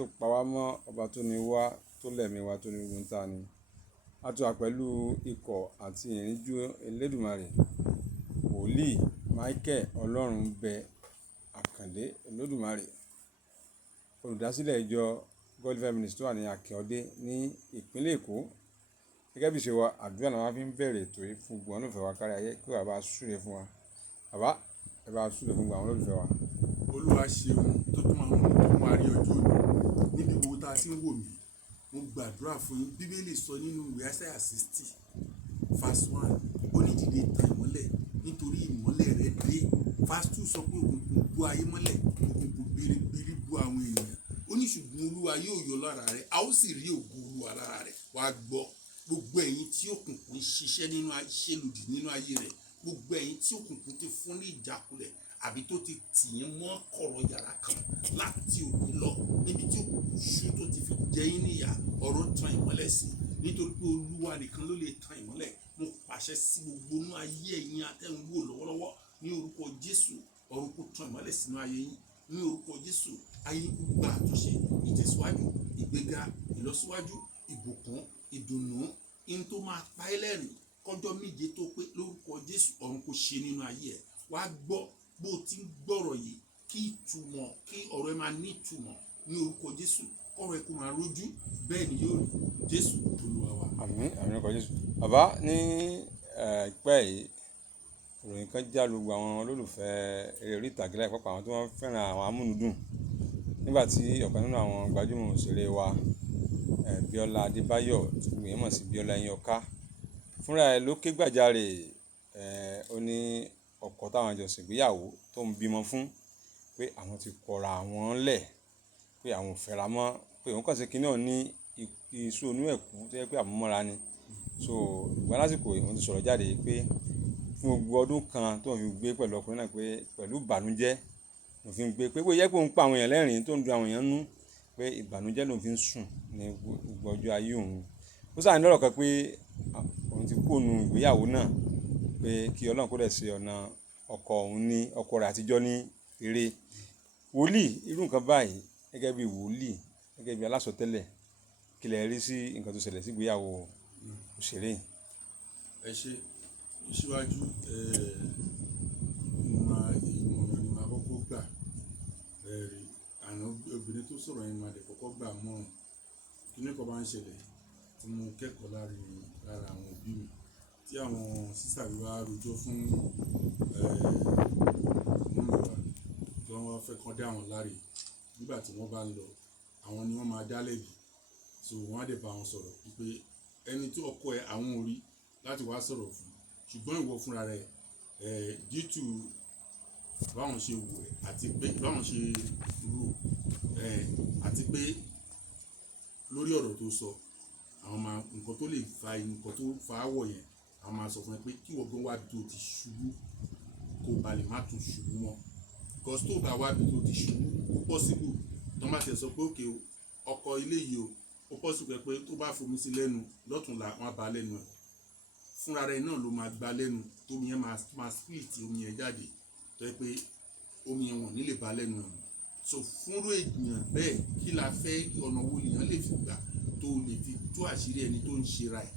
tó pa wá mọ́, ọba tó ní wá, tó lẹ̀mí wa, tó ní gbogbo ta ni. A tún wà pẹ̀lú ikọ̀ àti ìrìnjú Elédùmarè, wòlíì Michael Ọlọ́runbẹ Àkàndé Olódùmarè, olùdásílẹ̀ ìjọ Godly Ministry tó wà ní Akíọdé ní ìpínlẹ̀ Èkó. Gẹ́gẹ́ bí ṣe wa, àdúrà náà wá fi ń bẹ̀rẹ̀ ètò yìí fún gbogbo àwọn olólùfẹ́ wa kárí ayé, kí bàbá súre fún wa. Bàbá, ẹ bá súre fún gbogbo àwọn olólùfẹ́ wa. Olúwa ṣeun tó tún máa ń mú wa rí ọjọ́ òní níbi gbogbo tá a ti ń wò mí. Mo gbàdúrà fún yín. Bíbélì sọ nínú ìwé Áísáyà 60 verse 1, ó ní dìde tan ìmọ́lẹ̀ nítorí ìmọ́lẹ̀ rẹ dé. Verse 2 sọ pé òkùnkùn bò ayé mọ́lẹ̀, òkùnkùn biribiri bò àwọn ènìyàn. Ó ní ṣùgbọ́n Olúwa yóò yọ lára rẹ̀, a ó sì rí ògo Olúwa lára rẹ̀. Wàá gbọ́ gbogbo ẹ̀yin tí òkùnkùn ń ṣiṣẹ́ nínú ṣèlòdì nínú ayé rẹ̀, gbogbo ẹ̀yin tí òkùnkùn ti fún ní ìjákulẹ̀ àbí tó ti tì yín mọ́ kọ̀rọ̀ yàrá kan láti òní lọ, níbi tí òkùnkùn ṣú tó ti fi jẹ yín níyà, ọ̀rọ̀ tan ìmọ́lẹ̀ sí, nítorí pé Olúwa nìkan ló lè tan ìmọ́lẹ̀. Mo pàṣẹ sí gbogbo inú ayé ẹ̀yin atẹ́wò lọ́wọ́lọ́wọ́ ní orúkọ Jésù. Ọ̀run kó tan ìmọ́lẹ̀ sínú ayé yín ní orúkọ Jésù. Ayé gbogbo àtúnṣe, ìtẹ̀síwájú, ìgbéga, ìlọsíwájú, ìbùkún, ìdùnnú, in tó máa pa ẹ́ lẹ́rìn kọjọ́ méje tó pé lórúkọ Jésù. Ọ̀run kó ṣe nínú ayé ẹ̀. Wàá gbọ́ bó ti ń gbọ́rọ̀ yìí, kí ọ̀rọ̀ ẹ máa ní ìtumọ̀ ní orúkọ Jésù. Ọ̀rọ̀ ẹ kó máa rójú, bẹ́ẹ̀ ni yóò rí. Jésù Olúwa wa. Àmín, àmín orúkọ Jésù. Bàbá, ní ìpẹ́ yìí, ìròyìn kan já lu gbogbo àwọn olólùfẹ́ eré orí ìtàgé láì pàpà àwọn tí wọ́n fẹ́ràn àwọn amúnúdùn. Nígbà tí ọ̀kan nínú àwọn gbajúmọ̀ òṣèré wa, Bíọ́lá Adébáyọ̀, tí gbogbo èèyàn mọ̀ sí Bíọ́lá Ẹniọká, fúnra ẹ̀ ló ké gbàjarè. Ó ní ọkọ táwọn jọ ṣègbéyàwó tó ń bímọ fún pé àwọn ti kọra àwọn lẹ̀, pé àwọn ò fẹ́ra mọ́, pé òun kàn ṣe kinní ọ̀hún ní iṣu onú ẹ̀kú tó yẹ pé àmúmọ́ra ni. So ìgbà lásìkò ìwọ̀n ti sọ̀rọ̀ jáde pé fún gbogbo ọdún kan tó ń fi gbé pẹ̀lú ọkùnrin náà, pé pẹ̀lú ìbànújẹ́ ló fi ń gbé, pé bó yẹ pé òun pa àwọn èèyàn lẹ́rìn tó ń dun àwọn èèyàn nú, pé ìbànújẹ́ ló fi ń sùn ní gbogbo ọjọ́ ayé òun. Ó sáà ní lọ́rọ̀ kan pé òun ti kú òun ìgbéyàwó náà, pé kí Ọlọ́run kó dẹ̀ ṣe ọ̀nà ọkọ òun ní ọkọ rẹ̀ àtijọ́ ní ire. Wòlíì, irú nǹkan báyìí gẹ́gẹ́ bí wòlíì, gẹ́gẹ́ bí alásọtẹ́lẹ̀, kí lẹ rí sí nǹkan tó ṣẹlẹ̀ sí ìgbéyàwó òṣèré? Ẹ ṣe síwájú ìmọ̀ràn ni màá kọ́kọ́ gbà. Àná obìnrin tó sọ̀rọ̀ yẹn máa dẹ̀ kọ́kọ́ gbà mọ́ràn. Kíní kan bá ń ṣẹlẹ̀ tí mo kẹ́kọ̀ọ́ lára àwọn òbí mi, tí àwọn sísà mi wá rojọ́ fún mọ́mì wa tí wọ́n fẹ́ kán dá wọn láre. Nígbà tí wọ́n bá ń lọ, àwọn ni wọ́n máa dá lẹ́bi. So wọ́n á dẹ̀ bá wọn sọ̀rọ̀ wípé ẹni tí ọkọ ẹ̀ àwọn ò rí láti wá sọ̀rọ̀ fún, ṣùgbọ́n ìwọ fúnra rẹ̀ due to báwọn ṣe wù ẹ́ àti pé báwọn ṣe rò àti pé lórí ọ̀rọ̀ tó sọ, àwọn máa nǹkan tó lè fa nǹkan tó fa áwọ̀ yẹn, àwọn máa sọ fún ẹ pé kí wọ́n gan wá bí tó ti ṣubú kó ba lè má tún ṣubú mọ́. Because tó bá wá bí tó ti ṣubú, ó possible tó má tẹ̀ sọ pé òkè ọkọ ilé yìí ó possible pé tó bá fomi sí lẹ́nu lọ́tùnla wọ́n bá lẹ́nu ẹ̀. Fúnra rẹ̀ náà ló máa gba lẹ́nu, tómi yẹn máa split omi yẹn jáde, tó yẹ pé omi yẹn wọ̀n nílè bá lẹ́nu ẹ̀. So fúnrú èèyàn bẹ́ẹ̀, kí la fẹ́ ọ̀nà wo lèèyàn lè fi gbà tó lè fi tú àṣírí ẹni tó ń ṣe ra ẹ̀?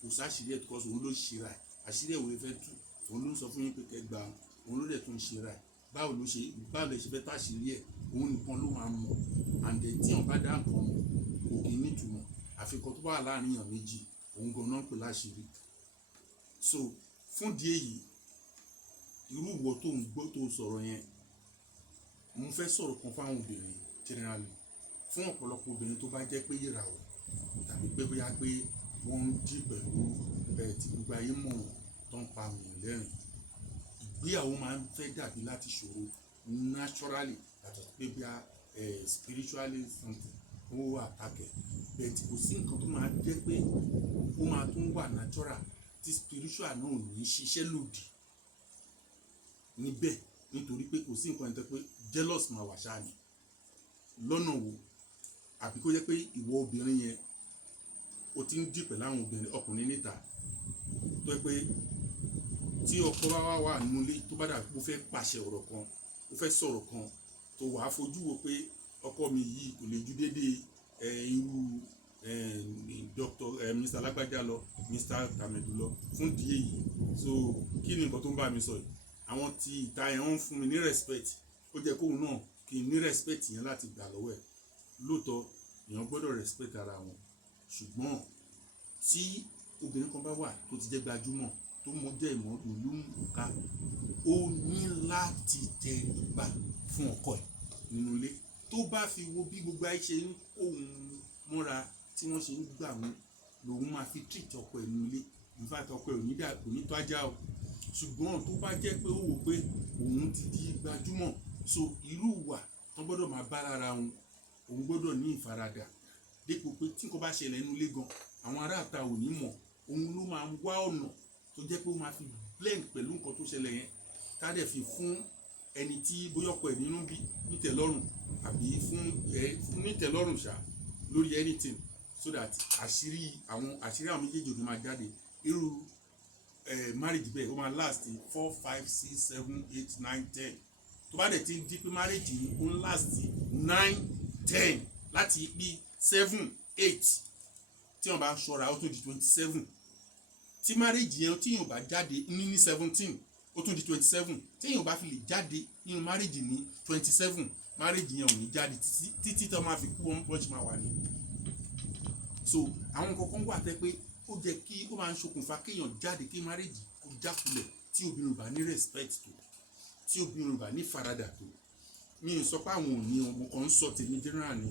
Kò sáṣírí ẹ̀ because òun ló ṣe ra ẹ̀. Àṣírí ẹ̀ wò lè fẹ́ tú, òun ló ń sọ fún yín pé kẹ́ gbà òun ló dẹ̀ tó ń ṣe ra ẹ̀. Báwo lè ṣe fẹ́ táṣírí ẹ̀? Òun nìkan ló máa mọ̀. And then tí wọ́n bá dá nǹkan mọ̀ kò kì í nítumọ̀. Àfikún tó bá wà láàrin èèyàn méjì, òun gan-an ń pè láṣírí. So fún díẹ̀ yìí, irú ìwọ tó ń gbọ́ tó sọ̀rọ̀ yẹn, mo fẹ́ sọ̀rọ̀ kan fáwọn obìnrin generally. Fún ọ̀pọ̀lọpọ̀ obìnrin tó bá jẹ́ pé ìràwọ̀ tàbí pé bóyá pé wọ́n ń dì pẹ̀lú tí gbogbo ayé mọ̀ tó ń pa àwọn lẹ́rìn, ìgbéyàwó máa ń fẹ́ dàbí láti ṣòro naturally, yàtọ̀ pé bí spiritually something ó wà pàkẹ́. Bẹ́ẹ̀ tí kò sí nǹkan tó máa jẹ́ pé ó máa tún wà natural tí spiritual náà ò ní ṣiṣẹ́ lòdì níbẹ̀, nítorí pé kò sí nǹkan ẹni tó pé jealous máa wà ṣáà ni lọ́nà wo, àbí kó jẹ́ pé ìwọ obìnrin yẹn o ti ń dì pẹ̀lú àwọn ọkùnrin níta, tó yẹ pé tí ọkọ bá wà nínú ilé tó bá dàbí ó fẹ́ pàṣẹ ọ̀rọ̀ kan, ó fẹ́ sọ̀rọ̀ kan, tó wàá fojú wo pé ọkọ mi yìí kò lè ju déédéé irú Dr. Mr. Lágbájá lọ, Mr. Tamedu lọ fún díẹ̀ yìí. So kí ni nǹkan tó ń bá mi sọ yìí? Àwọn tí ìta yẹn ń fún mi ní respect, ó jẹ́ kóun náà kí n ní respect yẹn láti gbà lọ́wọ́ ẹ̀. Lóòótọ́ èèyàn gbọ́dọ̀ respect ara wọn, ṣùgbọ́n tí obìnrin kan bá wà tó ti jẹ́ gbajúmọ̀ tó mọ jẹ́ ìmọ̀ ìlú ká, ó ní láti tẹríba fún ọkọ ẹ̀ nínú ilé. Tó bá fi wo bí gbogbo ayé ṣe ń kóhun mọ́ra tí wọ́n ṣe ń gbà wọn, lòun máa fi treat ọkọ ẹ̀ nínú ilé. In fact ọkọ ẹ̀ kò ní tó ajá o. Ṣùgbọ́n tó bá jẹ́ pé ó wò pé òun ti di gbajúmọ̀, so irú ìwà tó gbọ́dọ̀ máa bá lára wọn, òun gbọ́dọ̀ ní ìfaradà. Dípò pé tí nǹkan bá ṣẹlẹ̀ nínú ilé gan, àwọn ará àta ò ní mọ̀, òun ló máa ń wá ọ̀nà tó jẹ́ pé ó máa fi blend pẹ̀lú nǹkan tó ṣẹlẹ̀ yẹn, ká dẹ̀ fi fún ẹni tí bóyá ọkọ ẹ̀ nínú bí nítẹ̀lọ́rùn, àbí fún nítẹ̀lọ́rùn ṣá lórí anything, so that àṣírí àwọn méjèèjì ò ní máa jáde. Irú marriage bẹ́ẹ̀ ó máa last 4, 5, 6, 7, 8, 9, 10. tó bá dẹ̀ ti di pé marriage yìí ó ń last 9, 10 láti bí 7, 8 tí wọ́n bá ṣọ́ra ó tún di 27. tí marriage yẹn tí yóò bá jáde ní 17 ó tún di 27. tí yóò bá fi lè jáde nínú marriage ní 27, marriage yẹn ò ní jáde títí tó máa fi kú wọ́n ṣe máa wà ní. So àwọn kankan wà tẹ́ pé ó jẹ́ kí ó máa ń ṣokùnfà kéèyàn jáde kí marriage kó jákulẹ̀ tí obìnrin ò bá ní respect tó, tí obìnrin ò bá ní faradà tó. mi ò sọ pé àwọn ò ní ọmọ kan ń sọ tèmi general ni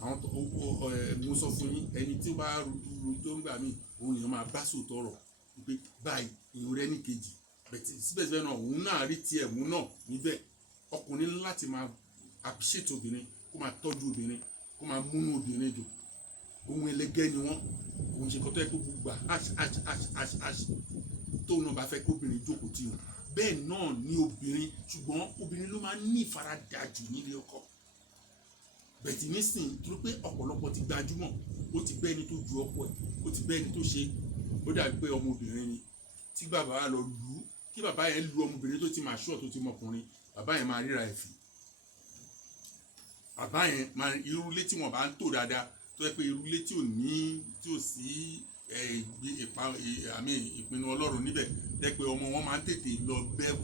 àwọn mo sọ fún yín, ẹni tí ó bá ru tó ń gbà mí òun èèyàn máa bá sòótọ́ ọ̀rọ̀ pé báyìí ìhun rẹ ní kejì, síbẹ̀síbẹ̀ náà òun náà rí tiẹ̀ mú náà níbẹ̀. ọkùnrin láti máa appreciate obìnrin, kó máa tọ́jú obìnrin, kó máa múnú obìnrin dùn. ohun ẹlẹgẹ́ ni wọ́n, òun ṣe kọ́tọ́ ẹ pé gbogbo tóun náà bá fẹ́ kó obìnrin jókòó tì wọ́n. bẹ́ẹ̀ náà ni obìnrin, ṣùgbọ́n obìnrin ló máa ń ní ìfaradà jù nílé ọkọ. bẹ̀tì nísìnyí tó pé ọ̀pọ̀lọpọ̀ ti gbajúmọ̀, ó ti bẹ́ ẹni tó ju ọkọ ẹ̀, ó ti bẹ́ ẹni tó ṣe, ó dàbí pé ọmọbìnrin ni tí bàbá wa lọ lù ú, kí bàbá yẹn lu ọmọbìnrin tó ti máa ṣọ́ tó ti mọkùnrin, bàbá yẹn máa ríra ẹ̀ fì. bàbá yẹn máa irú ilé tí wọ́n bá ń tò dáadáa, tó yẹ pé irú ilé tí ò sí ìpinnu Ọlọ́run níbẹ̀, jẹ́ pé ọmọ wọn máa ń tètè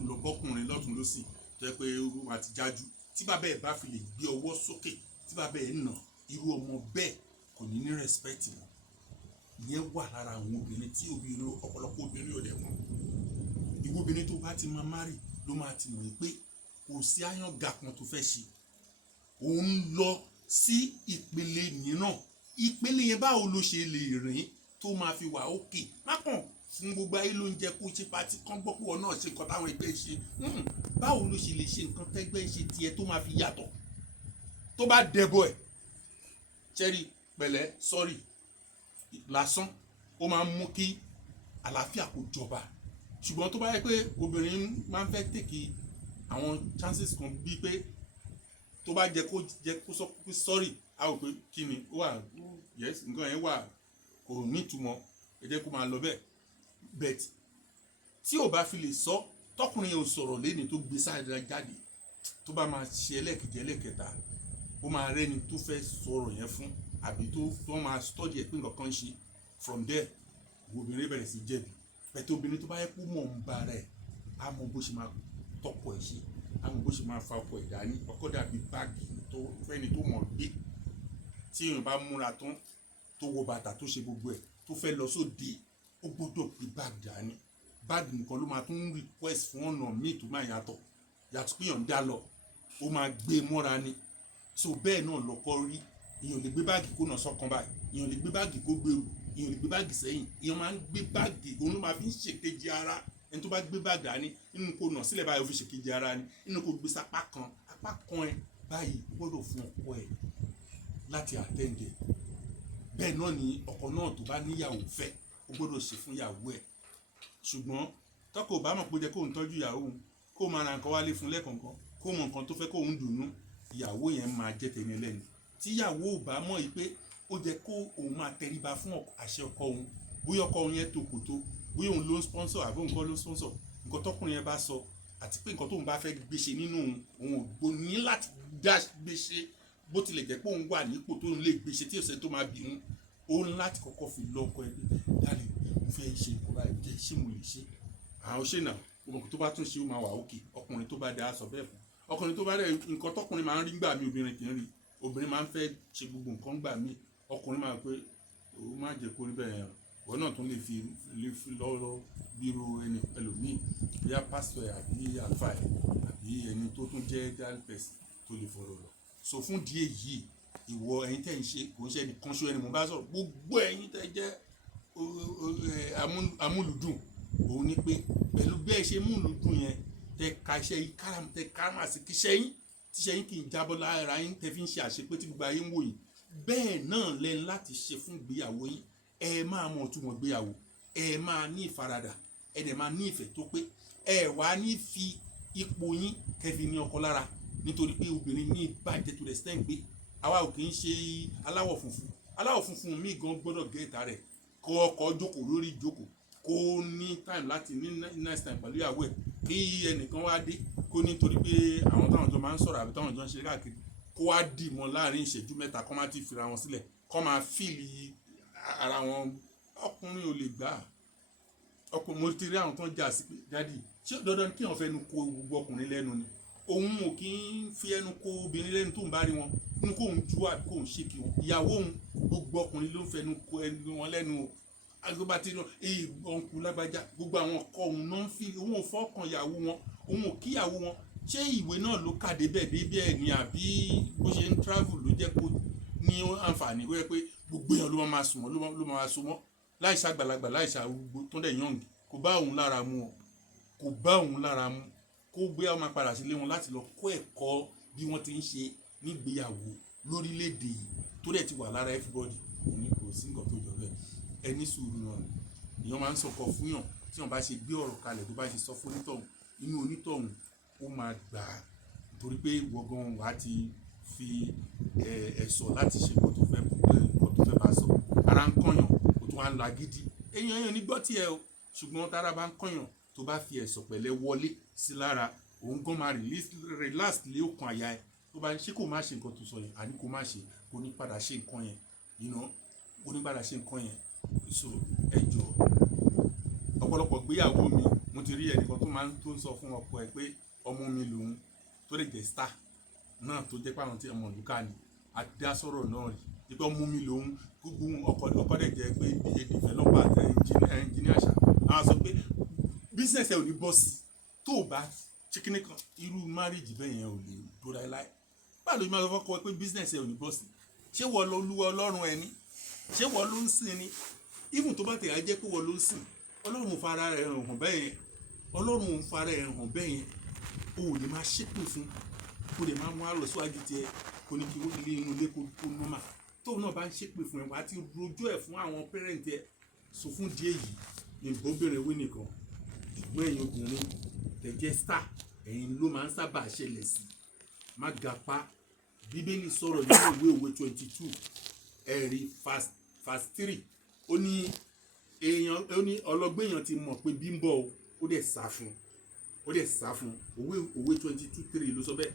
lọ bọ́kùnrin lọ́tún lọ́sì, tó yẹ pé irú wọn ti jájú. tí bàbá ẹ̀ bá fi lè gbé ọwọ́ sókè, tí bàbá ẹ̀ nà, irú ọmọ bẹ́ẹ̀ kò ní ní respect mọ́. ìyẹn wà lára àwọn obìnrin tí ọ̀pọ̀lọpọ̀ obìnrin ò dẹ̀ mọ̀. ìwọ obìnrin tó bá ti máa marry ló máa ti mọ̀ pé kò sí àyànga kan tó fẹ́ ṣe, òun lọ sí ìpele mìíràn. ìpele yẹn báwo ló ṣe lè rìn tó máa fi wà òkè? má kàn fún gbogbo ayé ló ń jẹ kó ṣe pati kán gbọ́ pé wọn náà ṣe nǹkan táwọn ẹgbẹ́ ṣe. báwo ló ṣe lè ṣe nǹkan tẹ́gbẹ́ ṣe tiẹ̀ tó máa fi yàtọ̀? tó bá dẹbọ ẹ̀ ṣẹ́rí pẹ̀lẹ́ sọ́rí lásán, ó máa ń mú kí àlàáfíà kó jọba. ṣùgbọ́n tó bá yẹ pé obìnrin máa ń fẹ́ tèkì àwọn chances kan bíi pé tó bá jẹ kó sọ pé sọ́rí, a ò pé kí ni ó wà, yes nǹkan yẹn wà kò nítumọ̀, ẹ jẹ́ kó máa lọ bẹ́ẹ̀. but tí ò bá fi lè sọ, tọkùnrin yẹn ò sọ̀rọ̀ lẹ́ni tó gbé sáré jáde, tó bá máa ṣe ẹlẹ́kejì ẹlẹ́kẹta, ó máa rẹ́ni tó fẹ́ sọ̀rọ̀ yẹn fún, àbí tó máa study ẹ̀ pé nǹkan kan ṣe. from there obìnrin bẹ̀rẹ̀ sí jẹ̀bi. pẹ̀tẹ́ obìnrin tó bá yẹ kó mọ̀ ń ba rẹ̀, á mọ bó ṣe máa tọkọ ẹ̀ ṣe, á mọ bó ṣe máa fa ọkọ ẹ̀ dání. ọkọ dàbí báàgì tó fẹ́ni tó mọ̀ gbé. tí èèyàn bá múra tán tó wọ bàtà tó ṣe gbogbo ẹ̀ tó fẹ́ lọ sóde, ó gbọ́dọ̀ gbé báàgì dání. báàgì nìkan ló máa tún request fún ọ̀nà míì tó máa yàtọ̀ pé yàn dá lọ, ó máa gbé mọ́ra ni. so bẹ́ẹ̀ náà lọ́kọ rí. èèyàn lè gbé báàgì kó nà sọ́kàn báyìí, èèyàn lè gbé báàgì kó gbèrú, èèyàn lè gbé báàgì sẹ́yìn. èèyàn máa ń gbé báàgì, òun ló máa fi ń ṣèkejì ara. ẹni tó bá gbé báàgì dání, nínú kó nà sílẹ̀ báyìí ó fi ṣèkejì ara ni, nínú kó gbé sápá kan ẹ báyìí gbọ́dọ̀ fún ọkọ ẹ̀ láti àtẹ́ǹdẹ̀. bẹ́ẹ̀ náà ni ọkọ náà tó bá níyàwó fẹ́, ó gbọ́dọ̀ ṣe fún ìyàwó ẹ̀. ṣùgbọ́n tọ́kọ ò bá mọ̀ pé ó jẹ́ kóun tọ́jú ìyàwó òun, kó máa ra nǹkan wálé fún lẹ́ẹ̀kọ̀ọ̀kan, kó mọ nǹkan tó fẹ́ kóun dùnú, ìyàwó yẹn máa jẹ́ tẹni ẹlẹ́ni. tí ìyàwó ò bá mọ̀ yìí pé ó jẹ́ kó òun máa tẹríba fún àṣẹ ọkọ òun, bóyá ọkọ òun yẹn tó kò tó, bóyá òun ló ń sponsor àbí òun kọ́ ló ń sponsor, nǹkan tọkùnrin yẹn bá sọ, àti pé nǹkan tóun bá fẹ́ gbé ṣe nínú òun ò ní láti dá gbé ṣe. bó tilẹ̀ jẹ́ pé òun wà nípò tó ń lè gbèsè tí òṣèlú tó máa bì ń òun láti kọ́kọ́ fi lọ ọkọ ẹbí dáàlì mo fẹ́ ṣe nǹkan báyìí jẹ́ ṣé mo lè ṣe àwọn ṣe náà ọmọkùnrin tó bá tún ṣe ó máa wà òkè ọkùnrin tó bá dá aṣọ bẹ́ẹ̀ fún ọkùnrin tó bá dẹ̀ nǹkan tọkùnrin máa ń rí gbà mí obìnrin kì í rí obìnrin máa ń fẹ́ ṣe gbogbo nǹkan gbà mí ọkùnrin máa pé ó má jẹ́ kó rí bẹ́ẹ̀ yẹn wọn náà tún lè fi lọ́wọ́ bírú ẹni ẹlòmíì bíyà pásítọ̀ ẹ̀ àbí àlùfáà ẹ̀ àbí ẹni tó tún jẹ́ dálpẹ̀sì tó lè fọ̀rọ̀ lọ. So fún díẹ̀ yìí ìwọ ẹ̀yin tẹ́ ń ṣe kò ń ṣe ẹnìkan ṣó ẹni mo bá sọ̀rọ̀ gbogbo ẹ̀yin tẹ́ jẹ́ amúlùdùn òun ni pé pẹ̀lú bí ẹ ṣe múlùdùn yẹn tẹ ka iṣẹ́ yìí káràmù tẹ káràmù àti kíṣẹ́ yín tíṣẹ́ yín kì í jábọ́ lára yín tẹ fi ń ṣe àṣepé tí gbogbo ayé ń wò yín bẹ́ẹ̀ náà lẹ́nu láti ṣe fún ìgbéyàwó yín ẹ máa mọ ọtún wọn gbéyàwó ẹ máa ní ìfaradà ẹ dẹ̀ máa ní ìfẹ́ tó pé ẹ wàá ní fi ipò yín kẹfì ní ọkọ lára nítorí pé obìnrin ní ìbàjẹ́ tó rẹ̀ sẹ́ń gbé àwa ò kì í ṣe aláwọ̀ funfun míì gan gbọ́dọ̀ gẹ́ta rẹ̀ kó ọkọ jókòó lórí ìjókòó kó ní time láti ní nice time pẹ̀lú ìyàwó ẹ̀ kí ẹnìkan wá dé kó nítorí pé àwọn táwọn jọ máa ń sọ̀rọ̀ àbí táwọn jọ ń ṣe káàkiri kó wá dì mọ́ láàrin ìṣẹ́jú mẹ́ta kó má ti fira wọn sílẹ̀ kó máa fíìlì ara wọn ọkùnrin ò lè gbà ọkùnrin mo ti rí àwọn tó ń jà sí pé dádì ṣé dandan kí wọn fẹnu kò gbogbo ọkùnrin lẹ́nu ni òun ò kí ń fi ẹnu kò obìnrin lẹ́nu tó ń bá rí wọn nínú kó ń ju àbí kó ń ṣe kí wọn ìyàwó òun gbogbo ọkùnrin ló ń fẹnu kò ẹnu wọn lẹ́nu o agbóbá tí ọ̀nkù lágbájá gbogbo àwọn ọkọ òun náà ń fi òun ò fọ́kàn ìyàwó wọn òun ò kíyàwó wọn ṣé ìwé náà ló kà débẹ̀ débẹ̀ ni àbí bó ṣe ń travel ló jẹ́ kó ní àǹfààní wẹ́ pé gbogbo èèyàn ló máa sùn wọ́n ló máa so wọ́n láìsí àgbàlagbà láìsí arúgbó tó dẹ̀ yọ̀ǹgì kò bá òun lára mu o kò bá òun lára mu kó gbé àwọn máa padà sílé wọn láti lọ kọ́ ẹ̀kọ́ bí wọ́n ti ń ṣe nígbéyàwó lórílẹ̀‐èdè yìí tó dẹ̀ ti wà lára everybody òun ni kò sí nǹkan tó jọ bẹ́ẹ̀ ẹni sùúrù náà èèyàn máa ń sọkọ fún yàn tí wọ́n bá ṣe gbé ọ̀rọ̀ kalẹ̀ tó bá ṣe sọ fún onítọ̀hún inú onítọ̀hún ó máa gbà á torí pé wọ́gán wàá ti fi ẹ̀sọ̀ láti ṣe nǹkan tó fẹ́ bá sọ ara ń kọ̀yàn kó tó wá ń la gidi èèyàn yàn ní gbọ́ tiẹ̀ o ṣùgbọ́n tára bá ń kọ̀yàn tó bá fi ẹ̀sọ̀ pẹ̀lẹ́ wọlé sí lára òun gan máa relax lé òkun àyà ẹ̀ tó bá ń ṣe kó má ṣe nǹkan tó sọ yẹn àní kó má ṣe kó ní padà ṣe nǹkan yẹn kó ní padà ṣe nǹkan yẹn so ẹ jọ ọ̀pọ̀lọpọ̀ gbéyàwó mi mo ti rí ẹnìkan tó ń sọ fún ọkọ ẹ̀ pé ọmọ mi lòun tó lè jẹ́ star náà tó jẹ́ pàrọ̀ tí ọmọ ìlúkà ni àdásọ̀rọ̀ náà rí nípa ọmọ mi lòun gbogbo ọkọ dẹ̀ jẹ́ pé bíi developer àti engineer ṣá àwọn sọ pé business ẹ̀ ò ní bọ́ sí tó o bá chicken kan irú marriage bẹ́ẹ̀ yẹn ò lè dúró láéláé báwo ló máa sọ fọ́kọ pé business ẹ̀ ò ní bọ́ sí ṣé wọ́n lọ lúwa ọlọ́run ẹ ní ṣé wọ́n ló ń sìn ni even tó bá tẹ̀ á jẹ́ pé wọ́n ló ń sìn ọlọ́run ò fara rẹ̀ hàn bẹ́ẹ̀ yẹn ọlọ́run ò fara rẹ̀ hàn bẹ́ẹ̀ yẹn o ò lè máa ṣépè fún kó lè máa mú àrò síwájú tiẹ̀ kó ní kí wọ́n lé inú ilé kó nọ́mà tóun náà bá ń ṣépè fún ẹ wá ti rojú ẹ̀ fún àwọn pẹ́rẹ́ǹtì ẹ̀ sọ fún díẹ̀ yìí nǹkan obìnrin wí nìkan ìgbọ́n ẹ̀yin obìnrin tẹ̀jẹ́ star ẹ̀yin ló máa ń sábà ṣẹlẹ̀ sí má gapá bíbélì sọ̀rọ̀ nínú ìwé òwe 22 ẹ̀rí fast 3 ó ní ọlọ́gbẹ́yàn ti mọ̀ pé bí ń bọ̀ ó dẹ̀ sá fún òwe 22:3 ló sọ bẹ́ẹ̀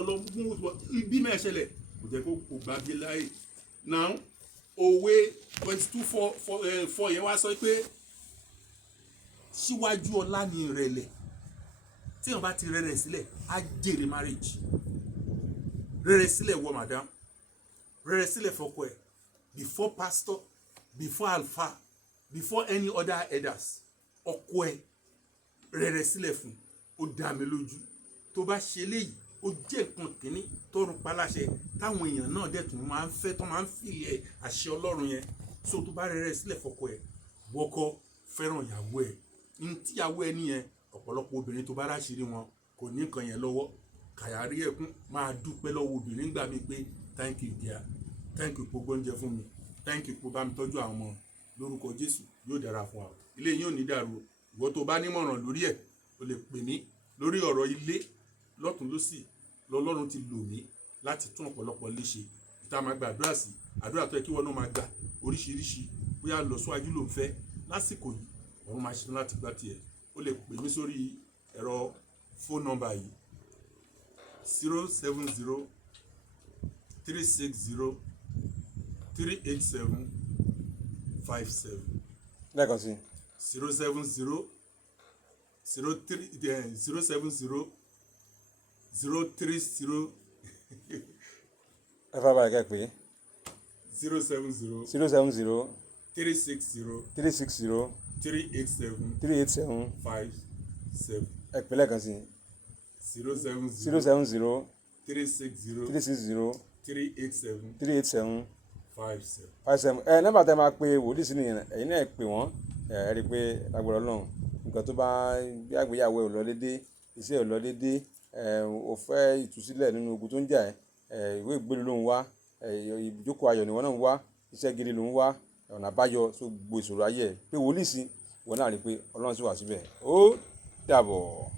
ọlọ́gbọ́n bí mẹ́ẹ̀ ṣẹlẹ̀ kò jẹ́ kó gbà bí láyè now òwe 22:4 yẹn wá sọ pé síwájú ọlá ni ìrẹ̀lẹ̀ tí wọ́n bá ti rẹ̀rẹ̀ sílẹ̀ á jèrè marriage rẹ̀rẹ̀ sílẹ̀ wọ madam rẹ̀rẹ̀ sílẹ̀ fọ́kọ ẹ̀ before pastor before alpha before any other elders ọkọ ẹ̀ rẹ̀rẹ̀ sílẹ̀ fún ó dá mi lójú tó bá ṣe léyìí ó jẹ́ nǹkan kìíní tọrùn paláṣẹ táwọn èèyàn náà dẹ̀ tún máa ń fẹ́ tó máa ń fìlẹ̀ àṣẹ ọlọ́run yẹn so tó bá rẹ̀rẹ̀ sílẹ̀ fọ́kọ ẹ̀ wọ́kọ fẹ́ràn ìyàwó ẹ̀ ní tíyàwó ẹ̀ nìyẹn ọ̀pọ̀lọpọ̀ obìnrin tó bá ráṣìírí wọn kò ní nǹkan yẹn lọ́wọ́ kàyárí ẹ̀kún máa dúpẹ́ lọ́wọ́ obìnrin gbà mí pé thank you dear thank you kó gbóúnjẹ fún mi thank you kó bá mi tọ́jú àwọn ọmọ lórúkọ Jésù yóò dára fún wa ilé yín ò ní dàrú ìwọ tó bá nímọ̀ràn lórí ẹ̀ o lè pè mí lórí ọ̀rọ̀ ilé lọ́tún lósì lọ́lọ́run ti lò mí láti tún ọ̀pọ̀lọpọ̀ lé ṣe ìta máa gba àdúrà sí àdúrà tó yẹ kí wọ́n náà máa gbà oríṣiríṣi bóyá lọ síwájú ló ń fẹ́ lásìkò yìí ọ̀run máa ṣetán láti gbà tiẹ̀ o lè pè mí sórí ẹ̀rọ fóònù nọ́mbà yìí 070 360 387 57 lẹ́ẹ̀kan sí 070 030 ẹ fara balẹ̀ kẹ́ pé 070 070 360 360 387 387 57 ẹ pé lẹ́ẹ̀kan sí 070 070 360 360 387 387 57. 57 nọ́mbà tẹ́ máa pe wòlíì sí nìyẹn ẹ̀yin náà pè wọ́n ẹ rí i pé lágbára Ọlọ́run nǹkan tó bá bí àgbéyàwó ò lọ dédé iṣẹ́ ò lọ dédé ò fẹ́ ìtúsílẹ̀ nínú ogun tó ń jà ìwé ìgbélú ló ń wá ìjókòó ayọ̀ nìwọ náà ń wá iṣẹ́ gidi ló ń wá ọ̀nà àbáyọ tó gbogbo ìṣòro ayé ẹ̀ pé wòlíì sí ìwọ náà rí i pé Ọlọ́run sì wà síbẹ̀ ó dàbọ̀.